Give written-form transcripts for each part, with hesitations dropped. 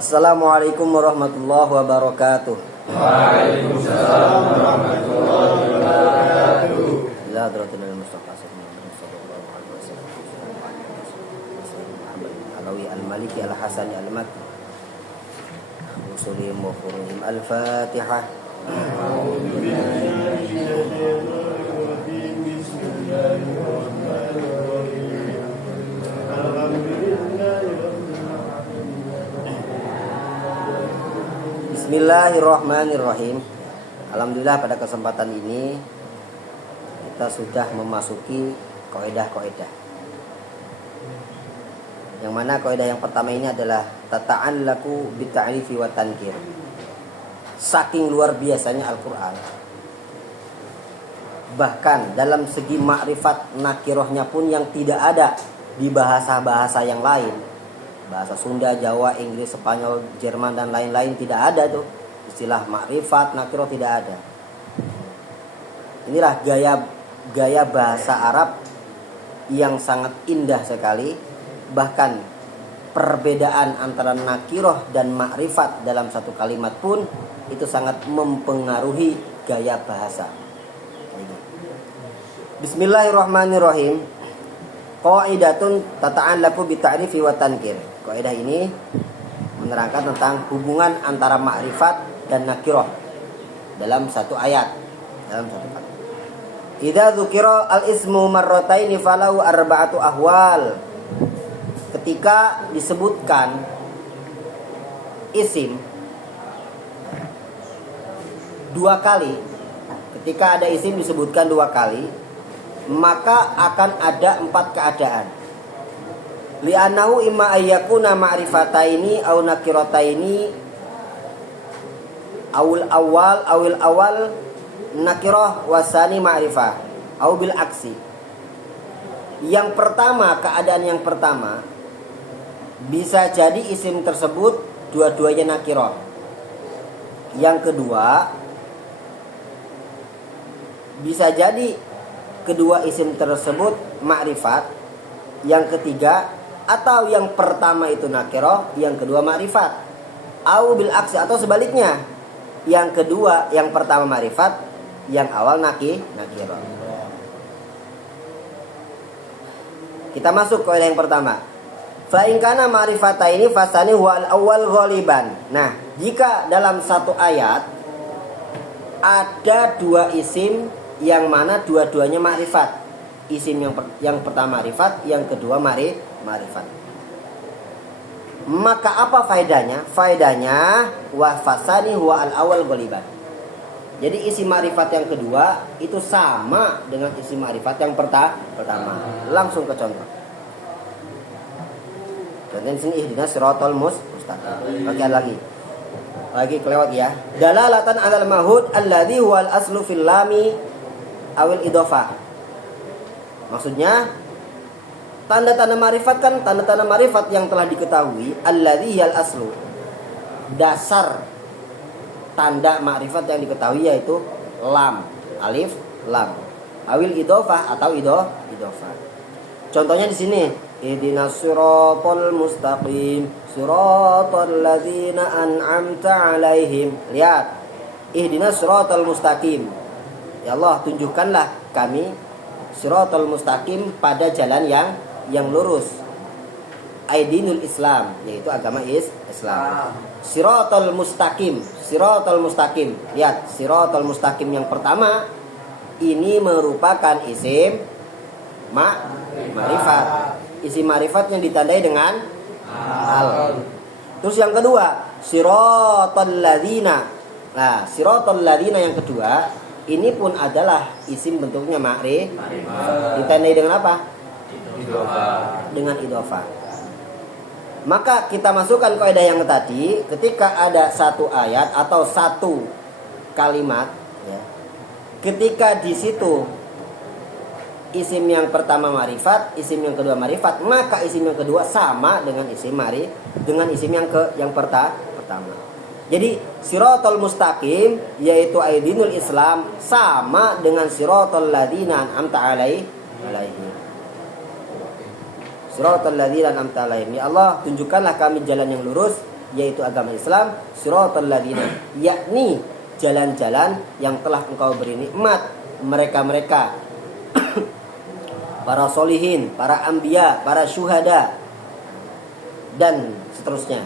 Assalamualaikum warahmatullahi wabarakatuh. Waalaikumsalam warahmatullahi wabarakatuh. Ila hadratil Mustafa sallallahu alaihi wasallam. Alawi al-Maliki al-Hasani al-Makki. Usulihim wa furuhim al-Fatihah. A'udzu billahi minasyaitonir rajim. Bismillahirrahmanirrahim. Bismillahirrahmanirrahim. Alhamdulillah pada kesempatan ini kita sudah memasuki kaidah-kaidah. Yang mana kaidah yang pertama ini adalah tata'allaku bita'rifi wa tankir. Saking luar biasanya Al-Qur'an. Bahkan dalam segi makrifat nakirohnya pun yang tidak ada di bahasa-bahasa yang lain. Bahasa Sunda, Jawa, Inggris, Spanyol, Jerman dan lain-lain tidak ada tuh. Istilah makrifat, nakiroh tidak ada. Inilah gaya bahasa Arab yang sangat indah sekali. Bahkan perbedaan antara nakiroh dan makrifat dalam satu kalimat pun itu sangat mempengaruhi gaya bahasa. Bismillahirrahmanirrahim. Qaidatun tata'allaku bita'rifi wa tankir. Kaidah ini menerangkan tentang hubungan antara makrifat dan nakiroh dalam satu ayat, dalam satu kalimat. Idza dzukira al-ismu marrataini falahu arba'atu ahwal. Ketika disebutkan isim dua kali, ketika ada isim disebutkan dua kali, maka akan ada empat keadaan. Li'annahu imma ayyakuna ma'rifataini aw nakirataini awil awal nakirah wasani ma'rifah aw bil aksi. Yang pertama, keadaan yang pertama bisa jadi isim tersebut dua-duanya nakirah. Yang kedua bisa jadi kedua isim tersebut ma'rifat. Yang ketiga atau yang pertama itu nakirah, yang kedua ma'rifat. Au bil aksi atau sebaliknya. Yang kedua, yang pertama ma'rifat, yang awal nakirah. Kita masuk ke yang pertama. Fa in kana ma'rifataini fasani huwa al-awwal ghaliban. Nah, jika dalam satu ayat ada dua isim yang mana dua-duanya ma'rifat. Isim yang pertama ma'rifat, yang kedua ma'rifat. Maka apa faedahnya? Faedahnya wa fasani huwa al-awwal ghaliban. Jadi isim ma'rifat yang kedua itu sama dengan isim ma'rifat yang pertama. Langsung ke contoh. Contohnya di sini ihdinas siratal mustaqim. Oke, lagi kelewat ya. Dalalatan 'alal mahud alladzi huwal aslu fil lami awil idhofah. Maksudnya tanda-tanda ma'rifat kan tanda-tanda ma'rifat yang telah diketahui, alladzi hiyal aslu. Dasar tanda ma'rifat yang diketahui yaitu lam, alif, lam. Awil idhofah atau idhofah. Contohnya di sini, ihdinas siratal mustaqim, siratal ladzina an'amta 'alaihim. Lihat, ihdinas siratal mustaqim. Ya Allah, tunjukkanlah kami siratal mustaqim pada jalan yang lurus. Aidinul Islam, yaitu agama Islam. Siratal mustaqim. Lihat, siratal mustaqim yang pertama ini merupakan isim ma'rifat. Isim ma'rifat yang ditandai dengan al. Terus yang kedua, siratal ladzina. Nah, siratal ladzina yang kedua ini pun adalah isim bentuknya ma'rifat. Ditandai dengan apa? Dengan idhofah. Maka kita masukkan kaidah yang tadi, ketika ada satu ayat atau satu kalimat, ya, ketika di situ isim yang pertama ma'rifat, isim yang kedua ma'rifat, maka isim yang kedua sama dengan isim yang pertama. Jadi siratal mustaqim yaitu aidinul Islam sama dengan siratal ladzina an'amta 'alaihim. Siratal ladzina an'amta 'alaihim. Ya Allah, tunjukkanlah kami jalan yang lurus yaitu agama Islam, siratal ladzina, yakni jalan-jalan yang telah engkau beri nikmat mereka-mereka para solihin, para anbiya, para syuhada dan seterusnya.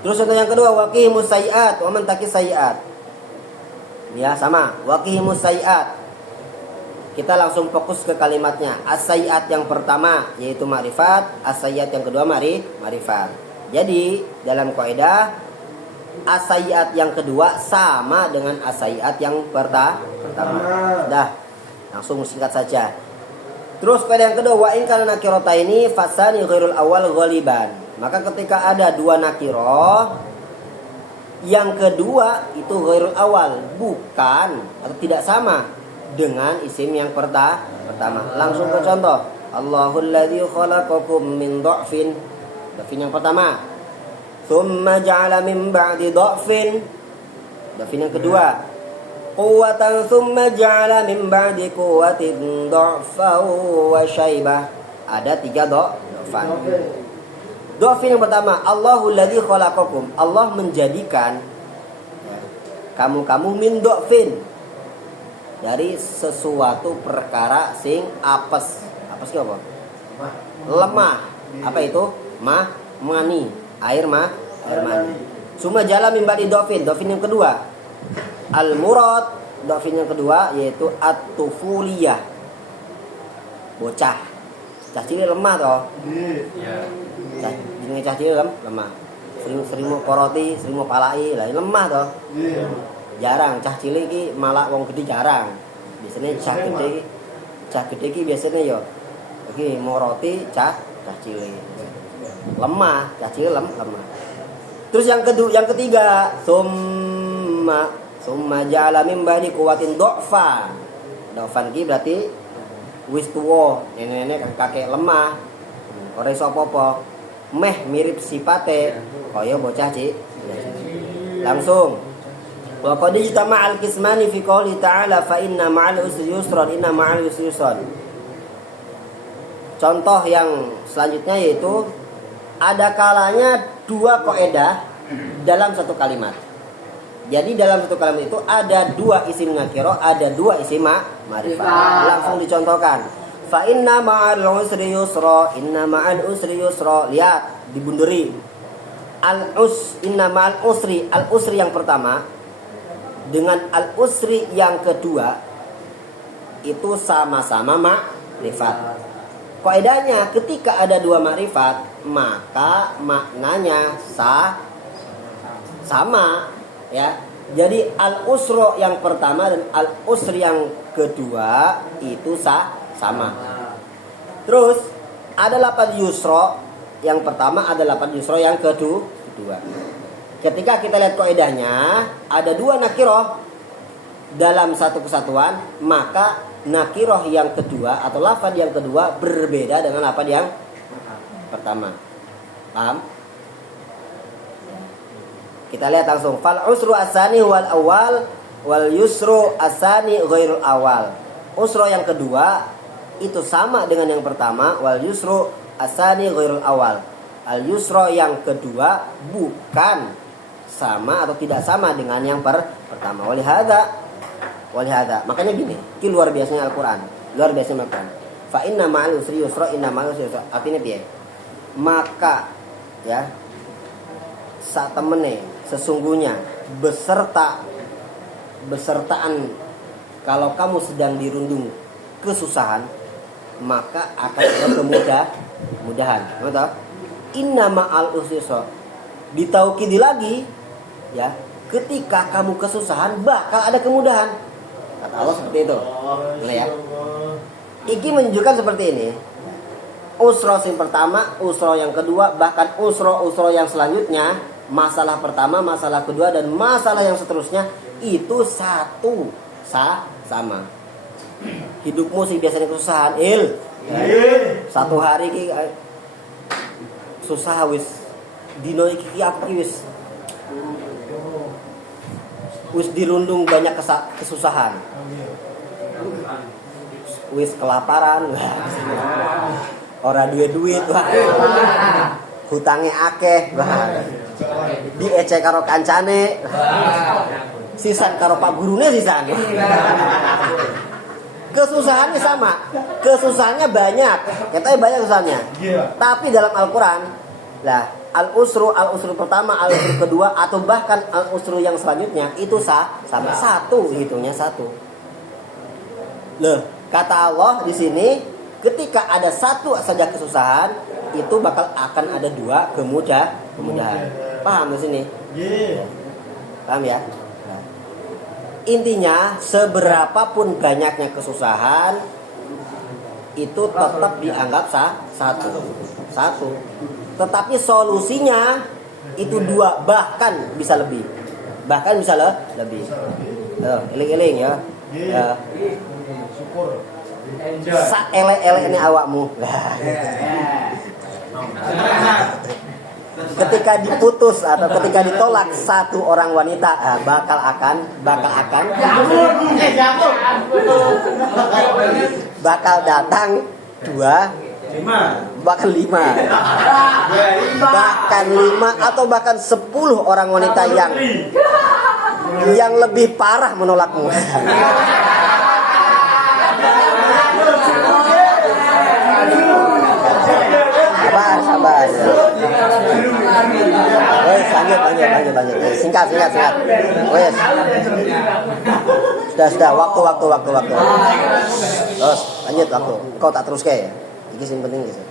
Terus contoh yang kedua, waqihimus sayyi'at wa man taqis sayyi'at. Ya, sama, waqihimus sayyi'at. Kita langsung fokus ke kalimatnya. As-sayyi'at yang pertama yaitu ma'rifat, as-sayyi'at yang kedua ma'rifat. Jadi, dalam kaidah as-sayyi'at yang kedua sama dengan as-sayyi'at yang pertama. Dah, langsung singkat saja. Terus pada yang kedua, wa in kana nakirataini fasani ghairul awal ghaliban. Maka ketika ada dua nakiroh, yang kedua itu ghairul awal, bukan atau tidak sama dengan isim yang pertama. Langsung ke contoh. Allahul ladzi khalaqakum min dha'fin. Dha'fin yang pertama. Tsumma ja'ala min ba'di dha'fin. Dha'fin yang kedua. Quwwatan tsumma ja'ala min ba'di quwwatin dha'fan wa syaibah. Ada 3 dha'fan. Dha'fin yang pertama, Allahul ladzi khalaqakum. Allah menjadikan kamu min dha'fin, dari sesuatu perkara sing apes. Apes ki apa? Lemah. Apa itu? Mani. Air mani. Suma jala min ba'di dha'fin. Dha'fin yang kedua. Al-murad. Dha'fin yang kedua yaitu at-tufuliyah. Bocah. Cah cilik lemah toh. Iya. Jenenge cah cilik lemah. Sering koroti, sering palai, lah lemah toh. Iya. Jarang cah cilik iki malah wong gede jarang. Biasanya cah gede iki biasanya yo iki moroti cah cilik. Lemah, cah cilik lemah. Terus yang ketiga, summa ja'ala min ba'di quwwatin dha'fan. Dha'fan ki berarti wis tuwa, nenek-nenek kakek lemah. Ora iso apa-apa. Meh mirip sifate kaya bocah cik. Langsung. Wa qad ijtama'al qismani fi qouli ta'ala fa inna ma'al usri yusran, inna ma'al usri yusran. Contoh yang selanjutnya yaitu ada kalanya 2 kaidah dalam satu kalimat. Jadi dalam satu kalimat itu ada 2 isim nakirah, ada 2 isim ma'rifah. Langsung dicontohkan. Fa inna ma'al usri yusra, inna ma'al usri yusra. Lihat, dibunduri. Inna ma'al usri, al-usri yang pertama dengan al-usri yang kedua itu sama-sama ma'rifat. Kaidahnya ketika ada 2 ma'rifat, maka maknanya sama. Ya, jadi al-usra yang pertama dan al-usri yang kedua itu sama. Terus ada lafaz yusra yang pertama, ada lafaz yusra yang kedua. Ketika kita lihat kaidahnya ada 2 nakirah dalam satu kesatuan, maka nakirah yang kedua atau lafaz yang kedua berbeda dengan lafaz yang pertama. Paham? Kita lihat langsung. Fal usru asani wal awal wal yusru asani ghairul awal. Usru yang kedua itu sama dengan yang pertama, wal yusru asani ghairul awal. Al yusru yang kedua bukan sama atau tidak sama dengan yang pertama. Walihada. Makanya gini, ini luar biasanya Al-Qur'an. Luar biasanya Al-Qur'an. Fa inna ma'al usri yusra, inna ma'al usri yusra. Artinya piye? Maka ya saat temene sesungguhnya besertaan kalau kamu sedang dirundung kesusahan, maka akan ada kemudahan. Betul? Inna ma'al usri yusra. Ditaukidi lagi ya, ketika kamu kesusahan bakal ada kemudahan. Kata Allah seperti itu. Boleh ya? Iki menunjukkan seperti ini. Usra yang pertama, usra yang kedua, bahkan usra yang selanjutnya, masalah pertama, masalah kedua, dan masalah yang seterusnya itu sama. Hidupmu sih biasanya kesusahan, satu hari ki susah wis, dino iki apa wis dirundung banyak kesusahan, wis kelaparan, ora duit, hutangnya akeh, diecek karo kancane. Sisan karo pak gurune sisan. Kesusahannya sama. Kesusahannya banyak. Katanya banyak kesusahannya. Tapi dalam Al-Qur'an, lah al-usru pertama, al-usru kedua, atau bahkan al-usru yang selanjutnya itu sama satu, hitungnya satu. Loh, kata Allah di sini, ketika ada satu saja kesusahan, itu bakal akan ada dua kemudahan. Paham di sini? Paham ya? Nah. Intinya, seberapapun banyaknya kesusahan, itu tetap dianggap satu. Tetapi solusinya itu dua, bahkan bisa lebih. Lebih. Eling-eling ya. Syukur. Elek-elek ini awakmu. Ketika diputus atau ketika ditolak satu orang wanita, bakal datang dua, bahkan lima, atau bahkan 10 orang wanita yang lebih parah menolakmu. Sabar. Wes, lanjut. Singkat. Wes. Sudah, waktu. Terus, lanjut waktu. Kau tak terus kayak. Ini yang penting gitu.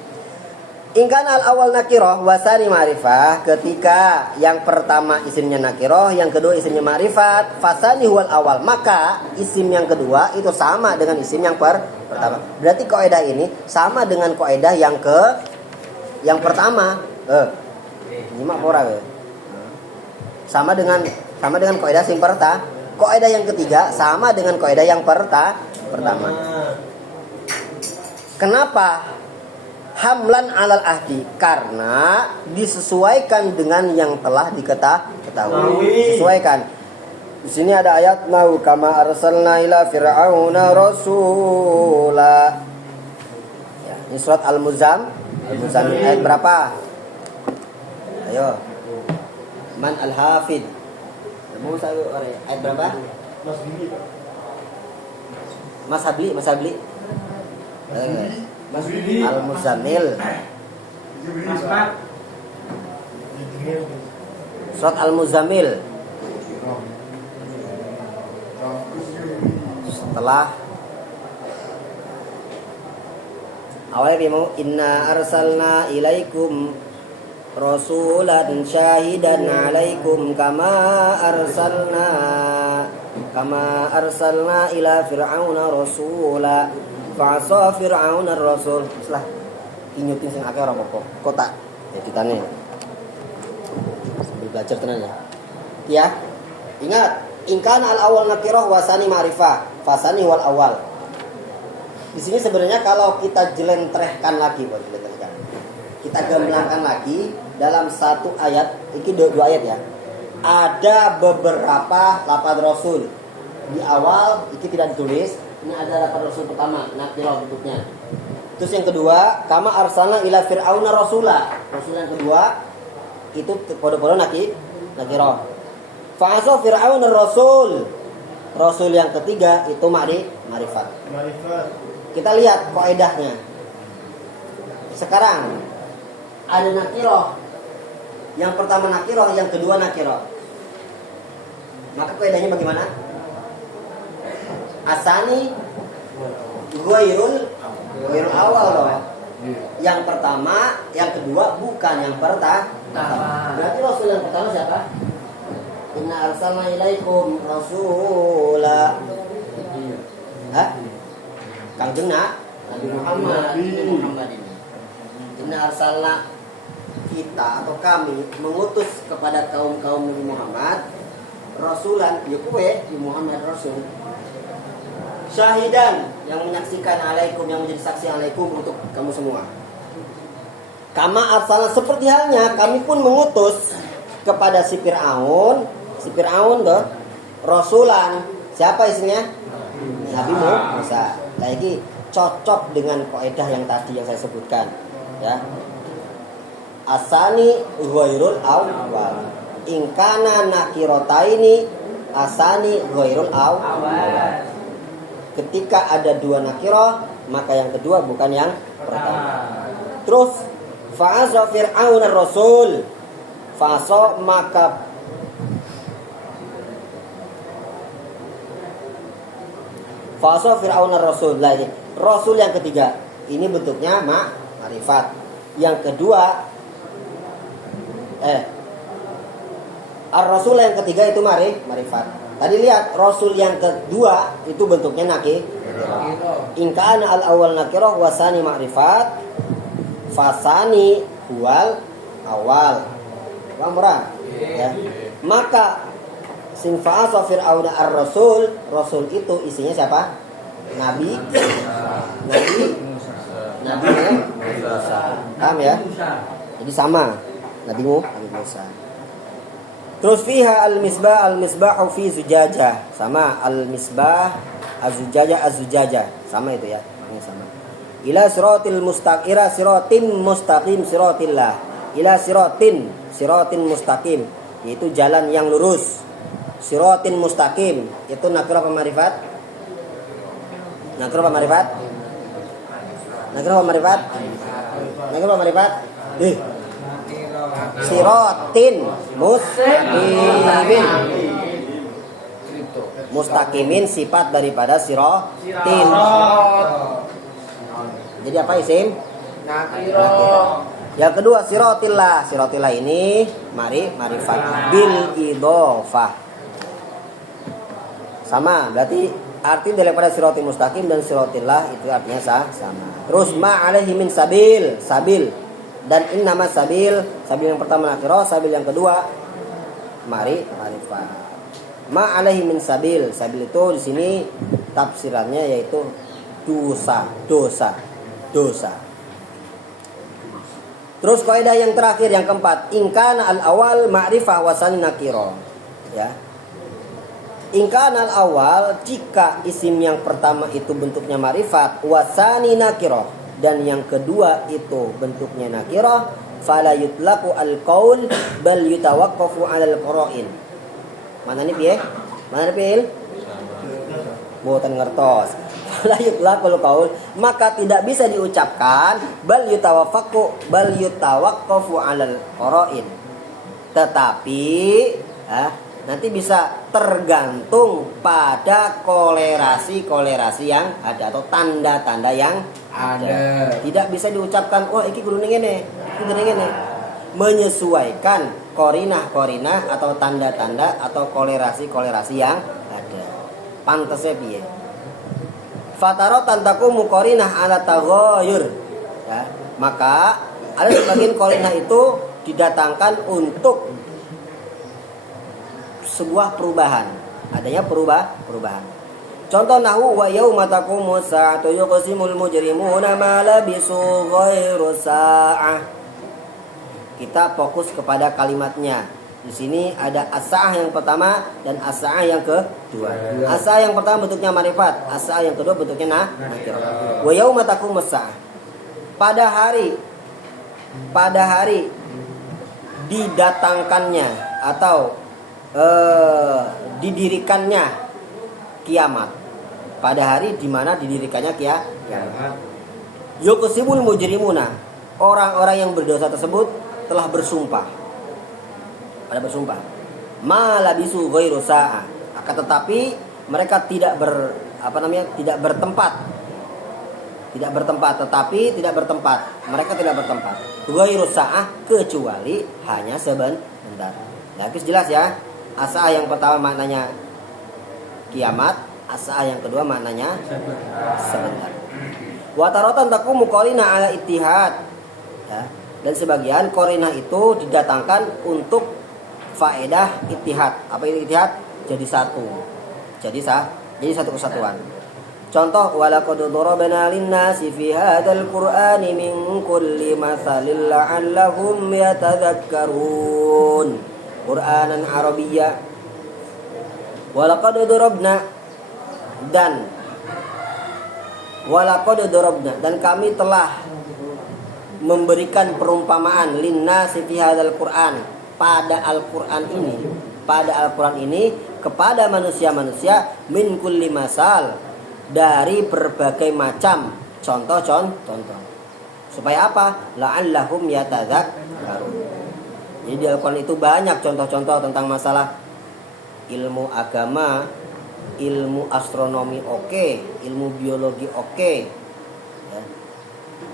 Ingkan al-awal nakiroh wasani ma'rifah, ketika yang pertama isimnya nakiroh, yang kedua isimnya ma'rifat, fasani wal awal, maka isim yang kedua itu sama dengan isim yang pertama. Berarti kaidah ini sama dengan kaidah yang pertama. Nyimak pora ya. Sama dengan kaidah yang pertama. Kaidah yang ketiga sama dengan kaidah yang pertama. Kenapa? Hamlan alal ahdi, karena disesuaikan dengan yang telah diketahui. Sesuaikan. Di sini ada ayat mau kama arsalna ila fir'auna rasula. Ya, ini surat Al-Muzammil ayat berapa? Ayo. Man al-hafid. Mau saya ayat berapa? Mas Habli. Al-Muzammil. Surat Al-Muzammil. Setelah awalnya dia mau inna arsalna ilaikum rasulan syahidan alaikum kama arsalna ila fir'auna rasula fa'asa fir'auna rasul. Setelah inyutin sing akeh ora apa-apa. Kotak editane. Sambil belajar tenan ya. Ya. Ingat, ingkan al-awwal nakirah wasani ma'rifah, fasani wal awal. Di sini sebenarnya kalau kita jelentrehkan lagi, kita gemblangkan lagi dalam satu ayat, ini dua ayat ya. Ada beberapa lafaz rasul. Di awal ini tidak ditulis. Ini ada lafaz rasul pertama, nakirah bentuknya. Terus yang kedua, kama arsalna ila fir'auna rasula. Rasul yang kedua itu kode-kode nakirah. Fa'asa fir'auna rasul. Rasul yang ketiga itu ma'rifat. Kita lihat kaidahnya. Sekarang ada nakirah. Yang pertama nakirah, yang kedua nakirah. Maka kaidahnya bagaimana? Asani ghairul awal loh. Yang pertama, yang kedua bukan yang pertama. Berarti rasul yang pertama siapa? Inna arsalna ilaikum rasula. Kangjeng Nabi Muhammad ini. Inna arsalna, kita atau kami mengutus kepada kaum-kaum Nabi Muhammad rasulan, ya kowe Muhammad rasul. Syahidan, yang menyaksikan alaikum, yang menjadi saksi alaikum untuk kamu semua. Kama arsalna, seperti halnya kami pun mengutus kepada si Fir'aun tuh rasulan. Siapa isinya? Nabi Musa. Lagi cocok dengan kaidah yang tadi yang saya sebutkan, ya. Asani ghairul awal. ingkana nakirotaini asani ghairul awal. Ketika ada dua nakiroh, maka yang kedua bukan yang pertama. Terus fa'asa fir'aun ar-rasul, fa'asa maka fa'asa fir'aun ar-rasul. Lah ini rasul yang ketiga, ini bentuknya ma'rifat. Yang kedua ar-rasul yang ketiga itu ma'rifat. Tadi lihat rasul yang kedua itu bentuknya nakir. Ingkana al-awwal nakirah wasani ma'rifat fasani huwal awal. Paham ora? Ya. Maka sin fa'asa fir'aun ar-rasul, rasul itu isinya siapa? Nabi Musa. Paham ya? Jadi sama Nabi Musa. Terus fiha al-misbahu fi zujajah. Sama al-misbah az-zujajah sama itu ya. Ini sama. Ila siratil mustaqira siratin mustaqim siratillah. Ila siratin mustaqim, yaitu jalan yang lurus. Siratin mustaqim itu nakirah apa ma'rifat? Nakirah apa ma'rifat? Nakirah apa ma'rifat? Nakirah apa ma'rifat? Siratin mustaqimin. Mustaqimin sifat daripada siratin. Jadi apa isim? Nakirah. Yang kedua siratillah. Siratillah ini ma'rifat bil idhofah. Sama, berarti arti daripada siratil mustaqim dan siratillah itu artinya sama. Terus ma'alaihi min sabil. Dan innama sabil yang pertama nakirah, sabil yang kedua ma'rifat. Ma'alaihi min sabil itu di sini tafsirannya yaitu dosa. Terus kaidah yang terakhir yang keempat, ingkana al-awal ma'rifah wasani nakirah. Ya. Ingkana al-awal jika isim yang pertama itu bentuknya ma'rifat wasani nakirah dan yang kedua itu bentuknya nakirah, fala yutlaqu al-qaul bal yutawaqqafu 'ala al-qara'in. Mana nih piye? Mana piye? Boten ngertos. Fala yutlaqu al-qaul, maka tidak bisa diucapkan bal yutawaqqafu 'ala al-qara'in. Tetapi nanti bisa tergantung pada kolerasi yang ada atau tanda-tanda yang ada. Tidak bisa diucapkan, oh iki kudu ngene, menyesuaikan korinah atau tanda-tanda atau kolerasi yang ada. Pantese piye? Fataratan taqumu korinah ala taghayyur. Ya, maka ada sebagian korinah itu didatangkan untuk sebuah perubahan, adanya perubahan. Contoh nahwu wa yauma taqumu sa'atu yuqsimul mujrimuna ma labisu ghairu sa'ah. Kita fokus kepada kalimatnya. Di sini ada as-sa'ah yang pertama dan as-sa'ah yang kedua. As-sa'ah yang pertama bentuknya ma'rifat, as-sa'ah yang kedua bentuknya nakirah. Wa yauma taqumu sa'ah. Pada hari didatangkannya atau didirikannya kiamat. Pada hari di mana didirikannya kiamat. Yuqsimul mujrimuna, orang-orang yang berdosa tersebut telah bersumpah. Pada bersumpah. Ma labisu ghairu sa'ah. Akan tetapi mereka tidak bertempat. Mereka tidak bertempat. Ghairu sa'ah, kecuali hanya sebentar. Nah, itu jelas ya. As-sa'ah yang pertama maknanya kiamat, as-sa'ah yang kedua maknanya sebentar. Wa taratan taqumu qarina ala ittihad. Ya. Dan sebagian qarinah itu didatangkan untuk faedah ittihad. Apa itu ittihad? Jadi satu. Jadi satu kesatuan. Contoh walaqad darabna lin-nasi fi hadzal qur'ani min kulli mathalin la'allahum yatadhakkarun. Qur'anan Arabiyya. Walaqad darabna dan kami telah memberikan perumpamaan linnasi fi hadzal Qur'an pada Al-Qur'an ini kepada manusia-manusia min kulli masal, dari berbagai macam contoh. Supaya apa? La'allahum yatadzakkarun. Jadi di Al-Qur'an itu banyak contoh-contoh tentang masalah ilmu agama, ilmu astronomi ilmu biologi ya.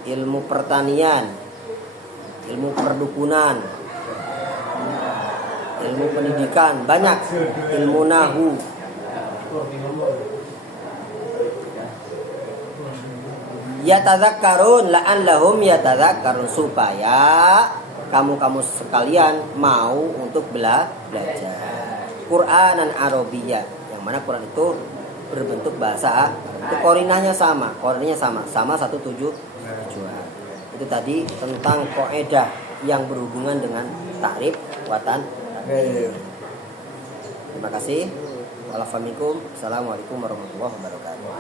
Ilmu pertanian, ilmu perdukunan, ilmu pendidikan, banyak, ilmu nahu. Yatadzakkarun, la'allahum yatadzakkarun, supaya kamu sekalian mau untuk belajar Qur'anan Arabiyyah, yang mana Quran itu berbentuk bahasa Arab. Itu korinahnya sama 177. Itu tadi tentang kaidah yang berhubungan dengan takrif watan. Terima kasih. Assalamualaikum warahmatullahi wabarakatuh.